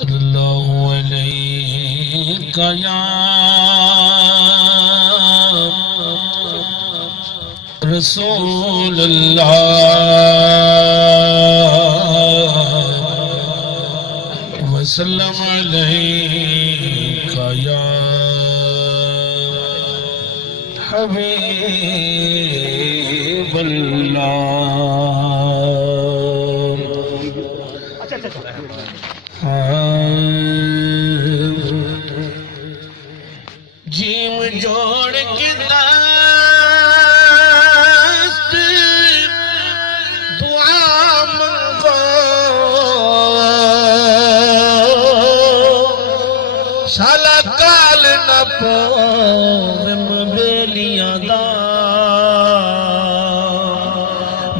صلی اللہ علیہ یا رسول اللہ وسلم علیہ یا حبیب اللہ جیم جوڑ کے دست دعا منگو شالا کال نہ پوم بیلیاں دا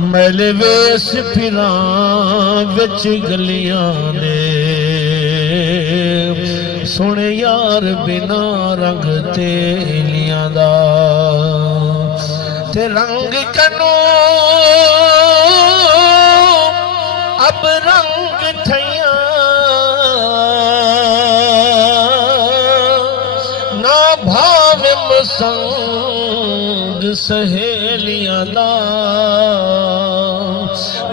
میل ویس پھراں وچ گلیاں نے سونے یار بنا رنگ تیلیاں دا تے رنگ کنو اب رنگ تھیاں نا بھاو مسنگ سہیلیاں دا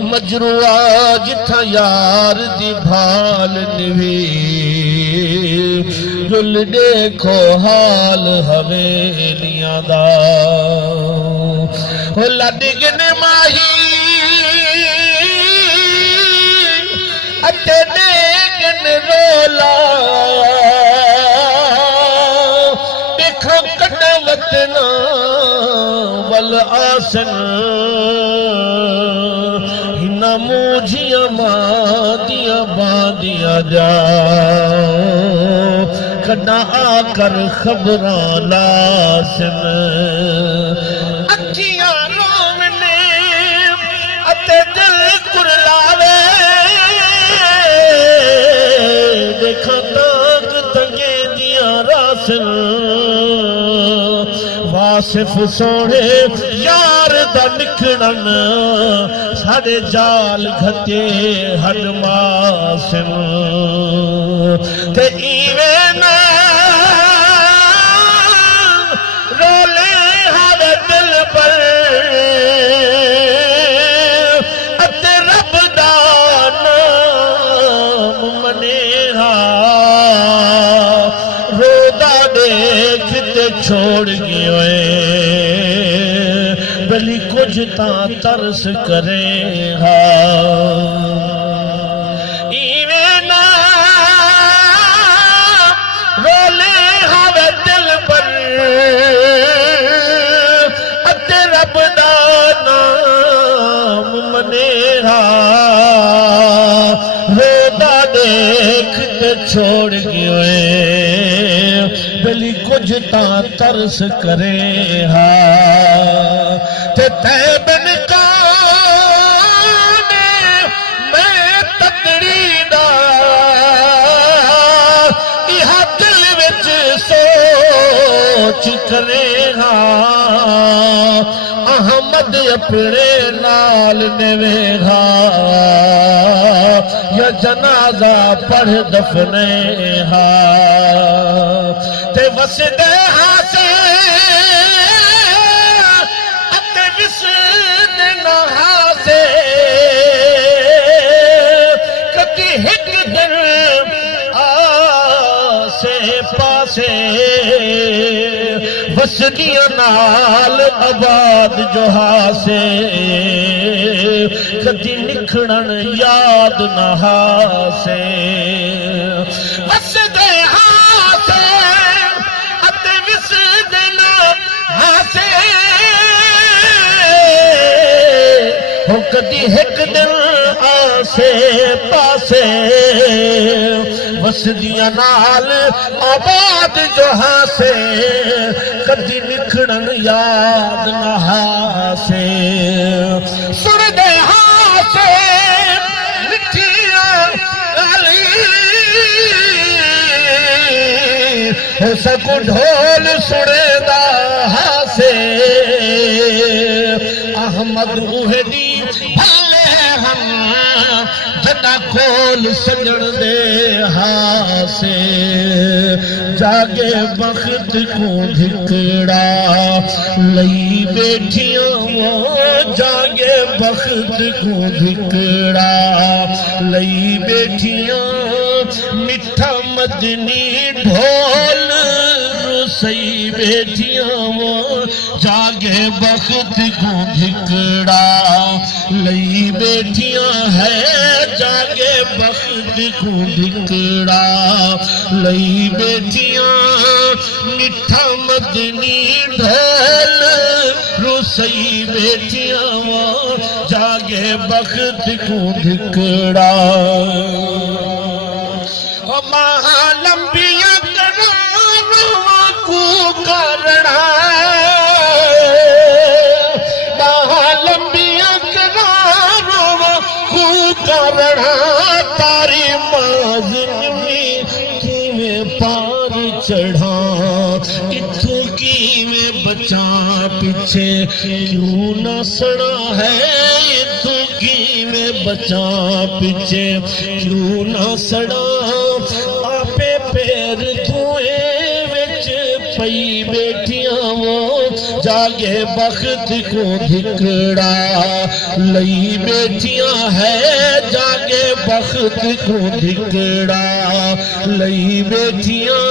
مجروعہ جتھا یار دی بھال نوی جل دیکھو حال حویلیاں دا لڈگن ماہی اتے دیگن رولا دیکھو کٹوتنا والآسن ہنا موجیاں مادیاں باندیاں جا کنا آ کر خبران لاسن اکھیاں رومنے اتے دل کرلاوے دیکھا تاک تنگے دیاں راسن واصف سوڑے یار دا نکھڑن ساڑے جال گھتے ہڈ ماسن تے ایویں رولے ہر دل پر اتے رب دا نام منیہا رودا دیکھ تے چھوڑ گئے بلی کچھ تا ترس کرے چھوڑ گئے بلی کچھ تا ترس کرے تے تیبن کانے میں تکڑی دا یہاں دل وچ سوچ کرے احمد اپنے نال نویغا یا جنازہ پڑھ دفنے تے وسدے ہاسے اتے وسد نہ ہاسے کتی ہک دن آسے پاسے وسدیاں نال آباد جو ہاسے کدی نکھڑن یاد نہ ہاسے وسدے ہاسے اتے وسد نہ ہاسے ہو کدی ہک دن آسے پاسے وسدیاں نال آباد جو ہاسے کدی نکھڑن یاد نہ ہاسے سر دے ہاسے مٹھیاں گالی سکو ڈھول سڑے دا ہاسے احمد اوہے دی بھالے ہم جدا کھول سجڑ دے ہاں سے جاگے بخت کو دھکڑا لئی بیٹھیاں وہ جاگے بخت کو دھکڑا لئی بیٹھیاں میٹھا مدنی ڈھول رسئی بیٹھیاں وہ جاگے بخت کو دھکڑا لئی بیٹھیاں ہے جاگے بخت کو دھکڑا لئی بیٹھیاں میٹھا مدنی ڈھول رسئی بیٹھیاں وہ جاگے بخت کو دھکڑا لمبیاں کرانوں کو کرنا لمبیاں کرانوں کو کرنا تاری مازنوی کیویں پار چڑھا اتھوں کیویں بچا پیچھے کیوں نہ سڑا ہے اتھوں کیویں بچا پیچھے کیوں نہ سڑا آپے پیر دھوئے وچ پئی بیٹھیاں وہ جاگے بخت کو دھکڑا لئی بیٹھیاں ہے جاگے بخت کو دھکڑا لئی بیٹھیاں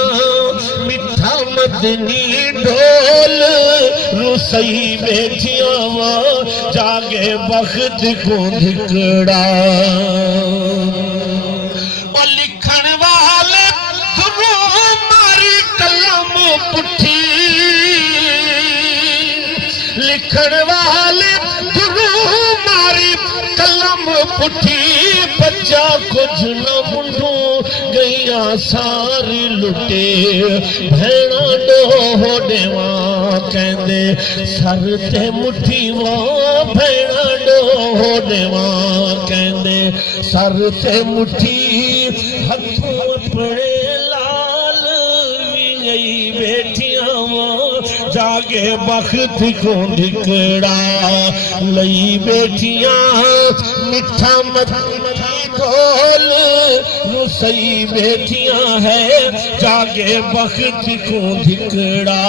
میٹھا مدنی ڈھول رسئی بیٹھیاں وہ جاگے بخت کو دھکڑا اور لکھن والے دھرو ماری قلم پٹھی لکھن والے دھرو ماری قلم پٹھی بچہ کچھ نہ منڈوں گئیاں ساری لٹے بھیڑا ڈوہ ڈیواں کہندے سر تے مٹھی وہ بھیڑا ڈوہ ڈیواں کہندے سر تے مٹھی ہتھوں اپنے لال بھی گئی بیٹھیاں وہ جاگے بخت کو دھکڑا لئی بیٹھیاں میٹھا مدنی ڈھول رسئی بیٹھیاں ہے جاگے بخت کو دھکڑا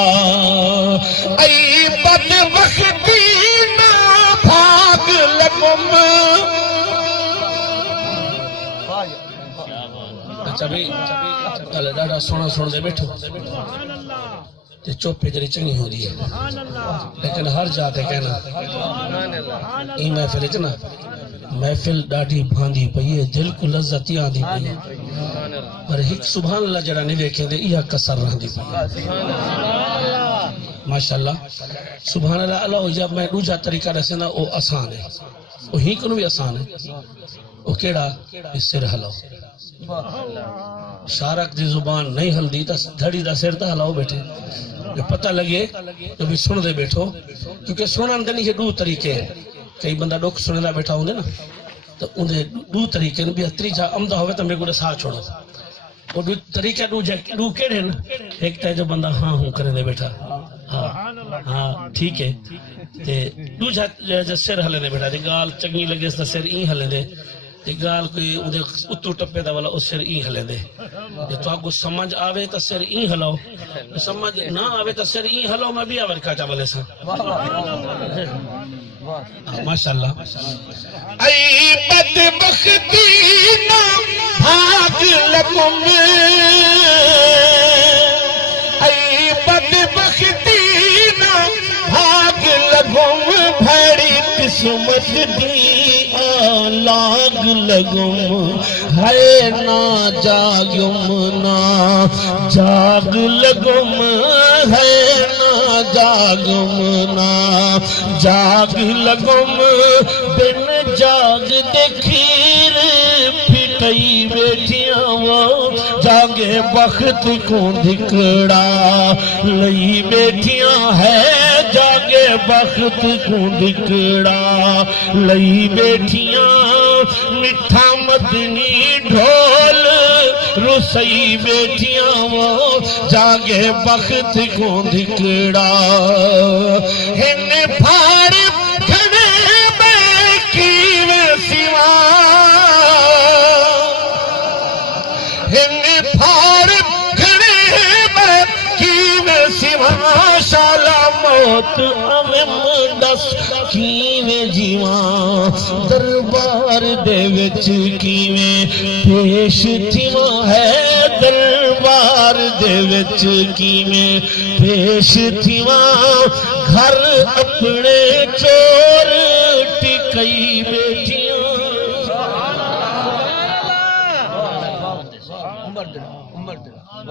ای بد بختی نہ بھاگ لگم اچھا بھی اللہ ڈاڈا سونا سن دے بیٹھو تے چوپے جڑی چنگی ہو دی ہے لیکن ہر جا تے کہنا ای محفل اتنا محفل ڈاڑھی بھاندی پئی ہے دل کو لذت آندی پئی ہے پر ایک سبحان اللہ جڑا نہیں ویکھے دے یہ کسر رہندی پئی ہے ماشاءاللہ سبحان اللہ اللہ جب میں دوجا طریقہ دسنا او آسان ہے او ہی کنو بھی آسان ہے او کیڑا سر ہلاؤ شارک دی زبان نہیں ہلدی تا دھڑی دا سر تا ہلاؤ بیٹھے جو پتہ لگے تو بھی سن دے بیٹھو کیونکہ سنن دے نہیں دو طریقے کئی بندہ ڈوک سنے دا بیٹھا ہوندے نا تو اندے دو طریقے بھی تریجا عمدہ ہوئے تو میرے کو سا چھوڑو وہ دو طریقہ دو کیڑے نا ایک تا جو بندہ ہاں ہوں کرے دے بیٹھا ہاں ٹھیک ہے تے دو جا سر ہلے دے بیٹھا تے گال چنگی لگے اس دا سر این ہلے دے تے گال کوئی اندے اتو ٹپے دا والا اس سر این ہلے دے جے تو آپ کو سمجھ آوے تا سر این ہلاؤ سمجھ نہ آوے تا سر این ہلاؤ میں بھی آور کاٹا والے سا ماشاءاللہ ای بدبختی نہ بھاگ لگم ای بدبختی نہ بھاگ لگم بھڑی قسمت دی لاگ لگم ہے نا جاگم نا جاگ لگم ہے نا جاگم نا جاگ لگم بن جاگ دیکھیر پھٹئی بیٹھیاں وہ جاگے بخت کو دھکڑا لئی بیٹھیاں ہے جاگے بخت کو دھکڑا لئی بیٹھیاں میٹھا مدنی ڈھول رسئی بیٹھیاں وہ جاگے بخت کو دھکڑا ہن پھاڑ کھڑے میں کیویں سوا ہن پھاڑ گھڑے میں کیویں سیواں شالا موت اویں دس کیویں جیواں دربار دے وچ کیویں پیش تھیواں ہے دربار دے وچ کیویں پیش تھیواں گھر اپنے چور ٹکئی بیٹھیاں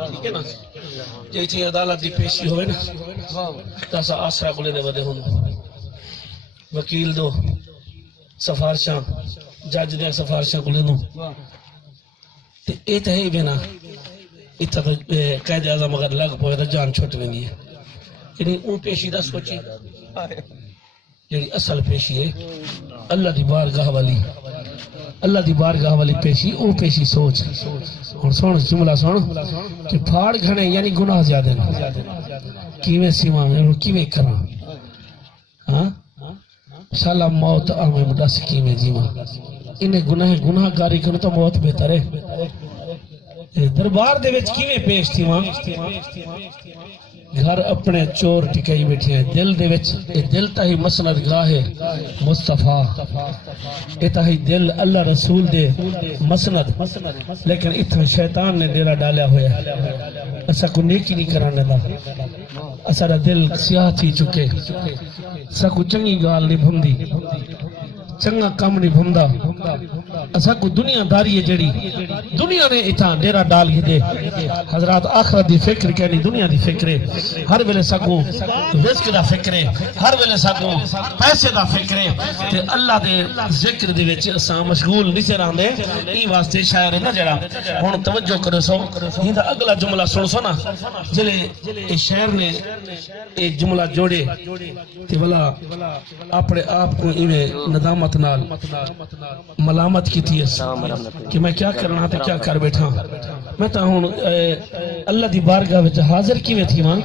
ٹھیک ہے نا جی تھی عدالت دی پیشی ہوئے نا تاسا آسرا کو لینے ودے ہوں وکیل دو سفارشاں جج دے سفارشاں کو لینے تے ایتا ہی بینا ایتا تو قید اعظم اگر لگ پوئے تو جان چھوٹ لینی ہے یعنی اون پیشی دا سوچی یعنی اصل پیشی ہے اللہ دی بارگاہ والی اللہ دی بارگاہ والی پیشی او پیشی سوچ اور سن جملہ سن کہ پھاڑ گھنے یعنی گناہ زیادہ کیویں سیما میں کیویں کراں ہاں شالا موت آمیں مدس کیویں جیواں انہیں گناہ گاری کرو تو موت بہتر ہے دربار دے وچ کیویں پیش تھی وہاں گھر اپنے چور ٹکائی بیٹھے ہیں دل دے وچ دل تاہی مسند گاہ ہے مصطفیٰ تاہی دل اللہ رسول دے مسند لیکن اتنا شیطان نے ڈیرا ڈالیا ہویا ایسا کو نیکی نہیں کرانے دا ایسا دل سیاہ تھی چکے ایسا کو چنگی گال نہیں بھمدی چنگا کام نہیں بھمدا ایسا کو دنیا داری ہے جڑی دنیا نے اتنا ڈیرا ڈال ہی دے حضرات آخرت دی فکر کہنی دنیا دی فکر ہے ہر ویلے سکو رزق دا فکر ہے ہر ویلے سکو پیسے دا فکر ہے تے اللہ دے ذکر دے وچ اساں مشغول نہیں سے رہندے ای واسطے شاعر ہے نا جڑا ہن توجہ کرو سو ہندا اگلا جملہ سن سو نا جلے اے شاعر نے ایک جملہ جوڑے تے بلا اپنے آپ کو ایویں ندامت نال ملامت کی تھی کہ میں کیا کرنا تھا کیا کر بیٹھا میں تا ہوں اللہ دی بارگاہ وچ حاضر کیویں تھی ماں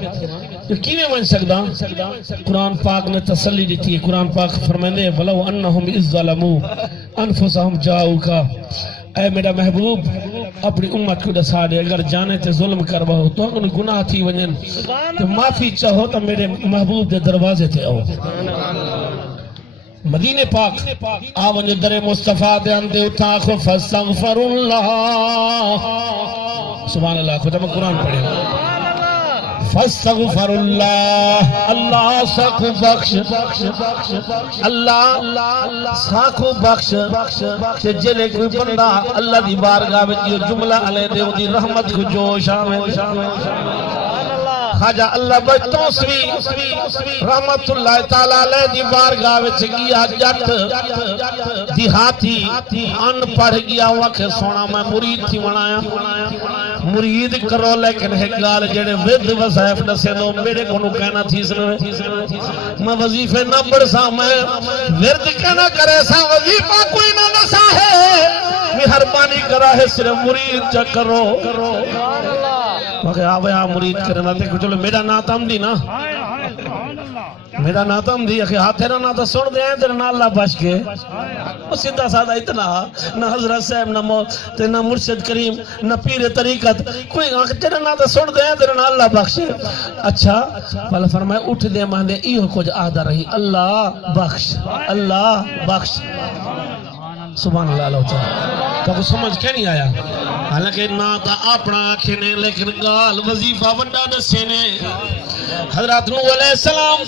کیویں بن سکدا قرآن پاک نے تسلی دیتی ہے قرآن پاک فرمائندے ولو انہم اذ ظلموا انفسہم جاؤکا اے میرا محبوب اپنی امت کو دسا دے اگر جانے تے ظلم کروا ہو تو ان گناہ تھی ونجن تو معافی چاہو تو میرے محبوب دے دروازے تے آؤ مدینے پاک آون در مصطفیٰ دے اندے اٹھا آخو فاستغفر اللہ سبحان اللہ خدا میں قرآن پڑھے فاستغفر اللہ اللہ ساکو بخش اللہ ساکو بخش کہ جلے کوئی بندہ اللہ دی بارگاہ میں یہ جملہ علیہ دے دی رحمت کو جوش آمیں خواجہ اللہ بچتوں سوی رحمت اللہ تعالیٰ علیہ دی بارگاہ وچ گیا جت دیہاتی ان پڑھ گیا وقت سونا میں مرید تھی منایا مرید کرو لیکن ایک گال جڑے ود وظائف دسے دو میرے کو نو کہنا تھی میں وظیفے نہ پڑھ سا میں ورد کہنا کرے سا وظیفہ کوئی نہ نسا ہے مہربانی کرا ہے صرف مرید چا کرو مگر آوے آ مرید کرنا تے چلو میرا ناتم دی نا میرا ناتم دی اکھے ہاتھ تیرا ناتا سن دے ہیں تیرا نا اللہ بچ کے وہ سیدھا سادہ اتنا نہ حضرت صاحب نہ مرشد کریم نہ پیر طریقت کوئی تیرا ناتا سن دے ہیں تیرا نا اللہ بخشے اچھا پہلے فرمائے اٹھ دے مہندے ایہو کچھ آدھا رہی اللہ بخش سبحان اللہ علیہ وسلم کہ وہ سمجھ کے نہیں آیا حالانکہ ناتا اپنا آنکھیں نے لیکن گال وظیفہ ونڈا دسے نے حضرت نوح علیہ السلام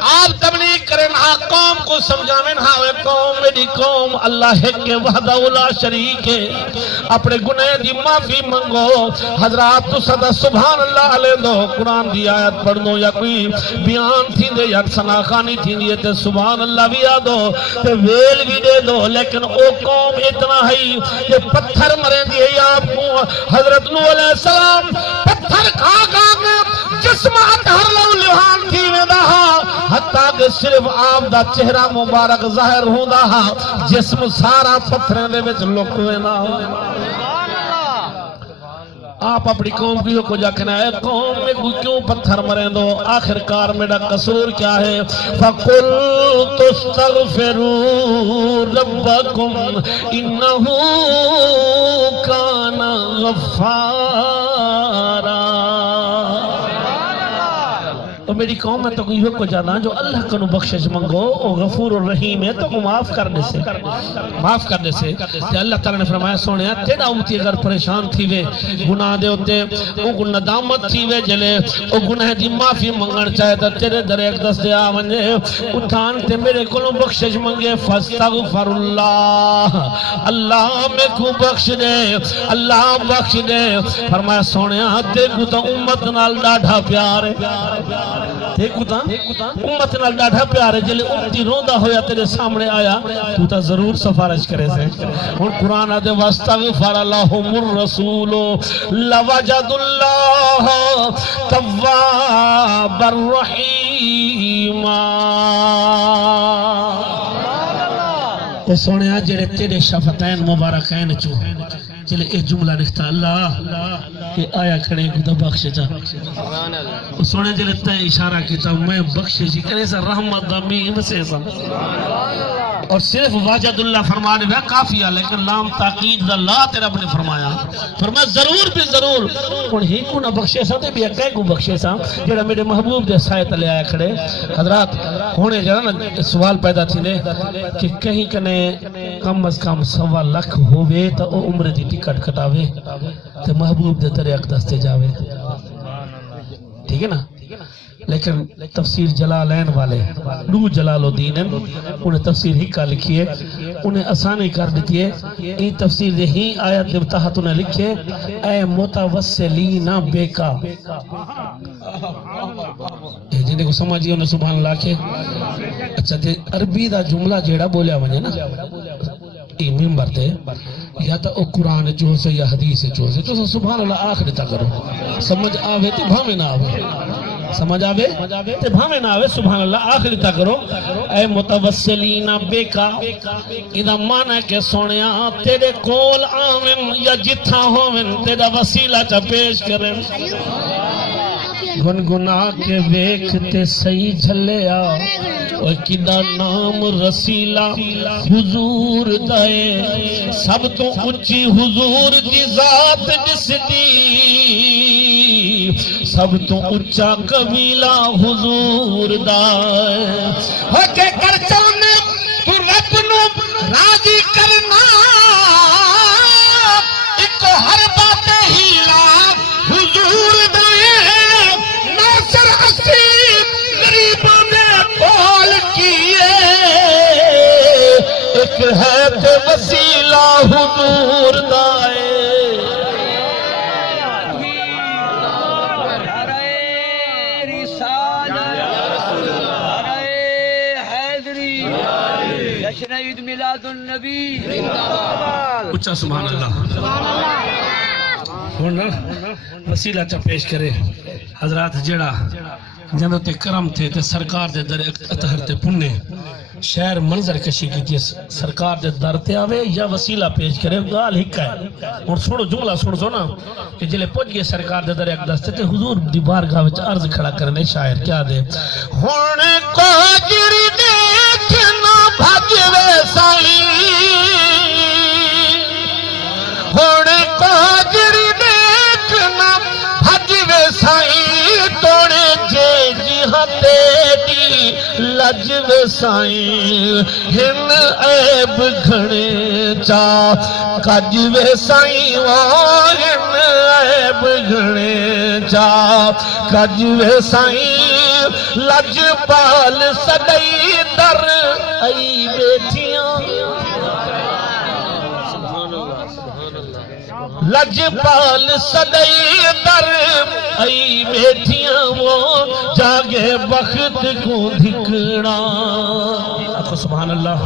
آپ تبلیغ کریں ہاں قوم کو سمجھاویں ہاں قوم میری قوم اللہ ہے کہ وحدہ لا شریک ہے اپنے گناہ دی معافی منگو حضرات تو صدا سبحان اللہ علیہ دو قرآن دی آیت پڑھ دو یا کوئی بیان تھی دے یا سناخانی تھی دے تے سبحان اللہ بھی آدھو تے ویل بھی دے دو لیکن او قوم اتنا ہی کہ پتھر مریں دی ہے آپ کو حضرت نوح علیہ السلام پتھر کھا کے جسم اطہر لو لوہان تھی ویدہ حتیٰ کہ صرف آپ دا چہرہ مبارک ظاہر ہوندہ جسم سارا پتھریں دے وچ لکوے نہ ہو آپ اپنی قوم کی کو جاکنا ہے قوم میں کیوں پتھر مریں دو آخرکار میرا قصور کیا ہے فَقُلْتُ اسْتَغْفِرُوا رَبَّكُمْ إِنَّهُ كَانَ غَفَّارًا تو میری قوم میں تو کوئی کو جانا جو اللہ کو بخشش منگو او غفور الرحیم ہے تو معاف کرنے سے اللہ تعالیٰ نے فرمایا سونے تیرا امتی اگر پریشان تھی وے گناہ دے ہوتے او کو ندامت تھی وے جلے او گناہ دی معافی منگن چاہے تا تیرے در ایک دست دے آمنے اٹھان تے میرے کو بخشش منگے فاستغفر اللہ میں کو بخش دے اللہ بخش دے فرمایا سونے تے کو تا امت نال ڈاڑھا پیار ہے دیکھو تا امت نال ڈاڑھا پیار ہے جلے امتی روندہ ہویا تیرے سامنے آیا تو تا ضرور سفارش کرے سے اور قرآن آدھے واستغفر لہم الرسول لوجد اللہ تواب الرحیم اے سونے آج جڑے تیرے شفتین مبارکین چو چلے ایک جملہ لکھتا اللہ کہ آیا کھڑے کو دا بخش جا سونے جلے تے اشارہ کیتا میں بخش جی کرے سا رحمت دا میم سے سا اور صرف واجد اللہ فرمانے میں کافی ہے لیکن لام تاقید دا لا تیرا اپنے فرمایا فرمایا ضرور بھی ضرور انہی کو نہ بخشے سا تے بھی اکے کو بخشے سا جڑا میرے محبوب دے سائے تلے آیا کھڑے حضرات ہونے جڑا نا سوال پیدا تھی نے کہ کہیں کنے کم از کم 1.25 لاکھ ہوئے تا او عمر دی ٹکٹ کٹاوے تے محبوب دے ترے اقدستے جاوے ٹھیک ہے نا لیکن تفسیر جلالین والے دو جلال الدین انہیں تفسیر ہی کا لکھیے انہیں آسانی کر دیتی ہے این تفسیر دے ہی آیت دے تحت انہیں لکھے اے متوسلین بیکا جنہیں کو سمجھئے انہیں سبحان اللہ کے اچھا دے عربی دا جملہ جیڑا بولیا مجھے نا ای ممبر تے یا تا او قرآن جو سے یا حدیث جو سے تو سبحان اللہ آخر تا کرو سمجھ آوے تے بھامے نہ آوے سمجھ آوے تے بھامے نہ آوے سبحان اللہ آخر تا کرو اے متوسلین بیکا اذا مانا کہ سونیا تیرے کول آمن یا جتھا ہومن تیرا وسیلہ چا پیش کریں گنگنا کے ویکھتے صحیح جھلیا اور کدا نام رسیلہ حضور دائے سب تو اچھی حضور دی ذات جس دی سب تو اچھا قبیلہ حضور دائے ہو کے کرچانے تو رب نو راضی کرنا ایک ہر بات ہی لا حضور دائے ناصر عصیب غریبوں نے کول کیے ایک ہے تے وسیلہ حضور دائے عید میلاد النبی اچھا سبحان اللہ ہونا وسیلہ چا پیش کرے حضرات جڑا جنہوں تے کرم تھے تے سرکار دے در اتہر تے پنے شہر منظر کشی کی تھی سرکار دے در تے آوے یا وسیلہ پیش کرے گال ہکا ہے اور سنو جملہ سنو نا کہ جلے پوچھ گئے سرکار دے در ایک دستے تے حضور دی بارگاہ وچ عرض کھڑا کرنے شاعر کیا دے ہونے کو جری دیکھنا بھاگوے سائی ہونے کو جری دیکھنا بھاگوے سائی توڑے جے جہتے دی لج وسائیں ہن عیب گھنے چا کج وسائیں ہن عیب گھنے چا کج وسائیں لج پال سدئی در ای بیٹھیاں لج پال سدئی در ای بیٹھیاں وہ جاگے بخت کو دھکڑا سبحان اللہ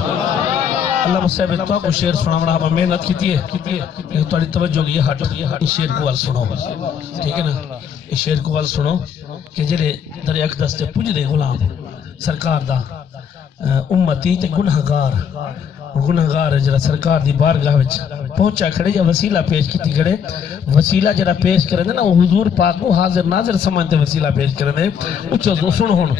اللہ مصیب تو کو شعر سنا بڑا ہم محنت کیتی ہے تھوڑی توجہ یہ ہٹ اس شعر کو ول سنو ٹھیک ہے نا اس شعر کو ول سنو کہ جڑے در اقدس تے پوج دے غلام سرکار دا امتی تے گناہگار جڑا سرکار دی بارگاہ وچ پہنچا کھڑے یا وسیلہ پیش کیتی کھڑے وسیلہ جڑا پیش کرنے نا وہ حضور پاک کو حاضر ناظر سمجھتے وسیلہ پیش کرنے اچھو سن ہون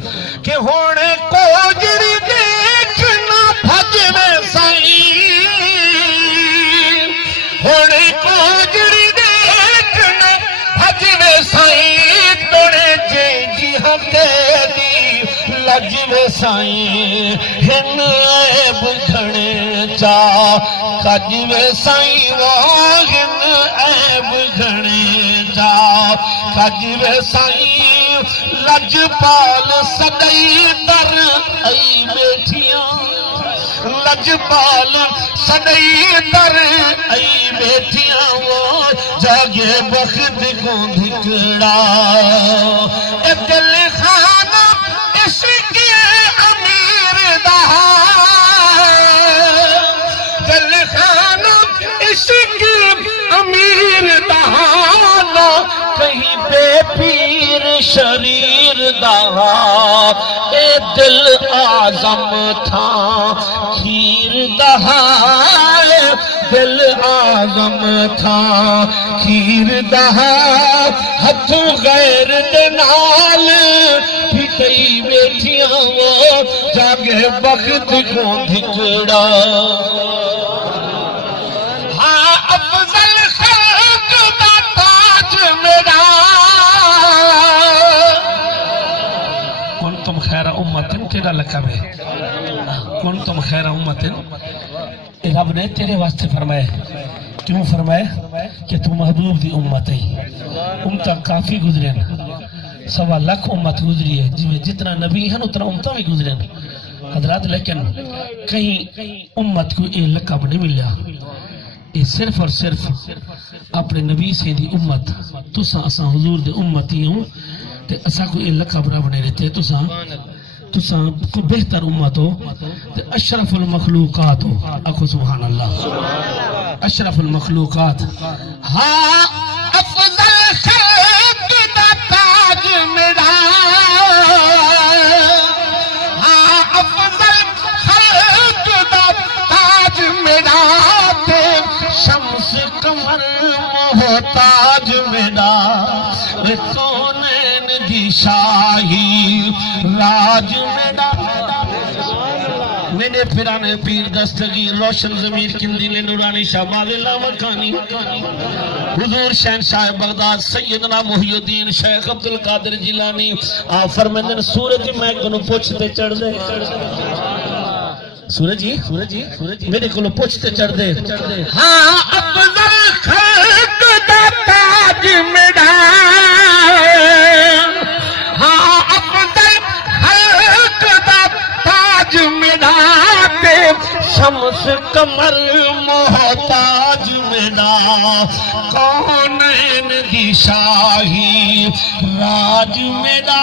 کہ ہونے کو جڑی دیکھنا بھج میں سائی ہونے کو جڑی دیکھنا لج وے سائیں ہن عیب گھنے چا کج وے سائیں وہ ہن عیب گھنے چا کج وے سائیں لج پال سدئی در ای بیٹھیاں لج پال سدئی در ای بیٹھیاں وہ جاگے بخت کو دھکڑا اے دل خانہ عشق امیر دہا دل خانہ عشق امیر دہا کہیں بے پیر شریر دہا اے دل آزم تھا کھیر دہا دل آزم تھا کھیر دہا ہتھ غیر دنال پھٹئی بیٹھیاں وہ جاگے وقت کو دھکڑا ہاں افضل خلق دا تاج میرا کنتم خیر امت تیرا لقب ہے کنتم خیر امت رب نے تیرے واسطے فرمایا کیوں فرمایا کہ تو محبوب دی امت ہے امتہ کافی گزرے ہیں 1.25 لاکھ امت گزری ہے جتنا نبی ہیں اتنا امتہ بھی گزرے ہیں حضرات لیکن کہیں امت کو یہ لقب نہیں ملیا یہ صرف اور صرف اپنے نبی سے دی امت تساں اساں حضور دے امتی ہوں تے اساں کو یہ لقب رب نے رہتے تساں کو بہتر امت ہو تے اشرف المخلوقات ہو اکھو سبحان اللہ اشرف المخلوقات ہاں افضل خلق دا تاج میرا ہاں افضل خلق دا تاج میرا تے شمس قمر محتاج میرا کونین دی شاہی راج میرا میرے پھرانے پیر دستگیر روشن ضمیر کندیل نورانی شہباز اللہ مکانی حضور شہنشاہ بغداد سیدنا محی الدین شیخ عبدالقادر جیلانی آپ فرمندن سورج میں کنو پوچھتے چڑھ دے سورج جی میرے کنو پوچھتے چڑھ دے ہاں افضل خلق دا تاج میرا ہاں افضل خلق دا تاج میرا تے شمس قمر محتاج میرا کونین دی شاہی راج میرا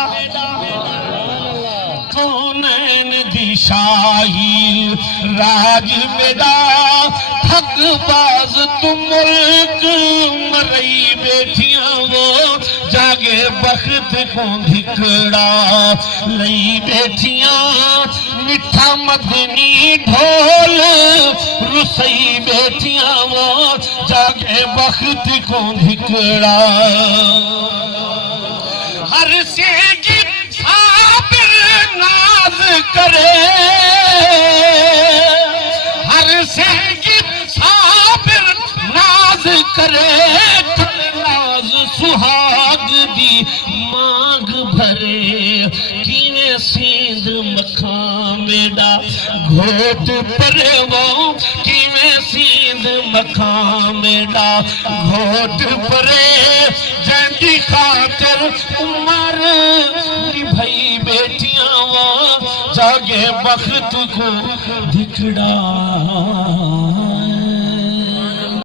کونین دی شاہی راج میرا حق باز تم ملک مرئی بیٹھیاں وہ جاگے بخت کو دھکڑا لئی بیٹھیاں مٹھا مدنی ڈھول رسئی بیٹھیاں وہ جاگے بخت کو دھکڑا ہر سیگی صابر ناز کرے ہر سیگی صابر ناز کرے ناز سہاگ دی مانگ بھرے کینے سیند مکھاں میڈا گھوٹ پرے وہ کینے سیند مکھاں میڈا گھوٹ پرے جندی خاطر عمر نبھائی بیٹیاں وہ جاگے وقت کو دھکڑا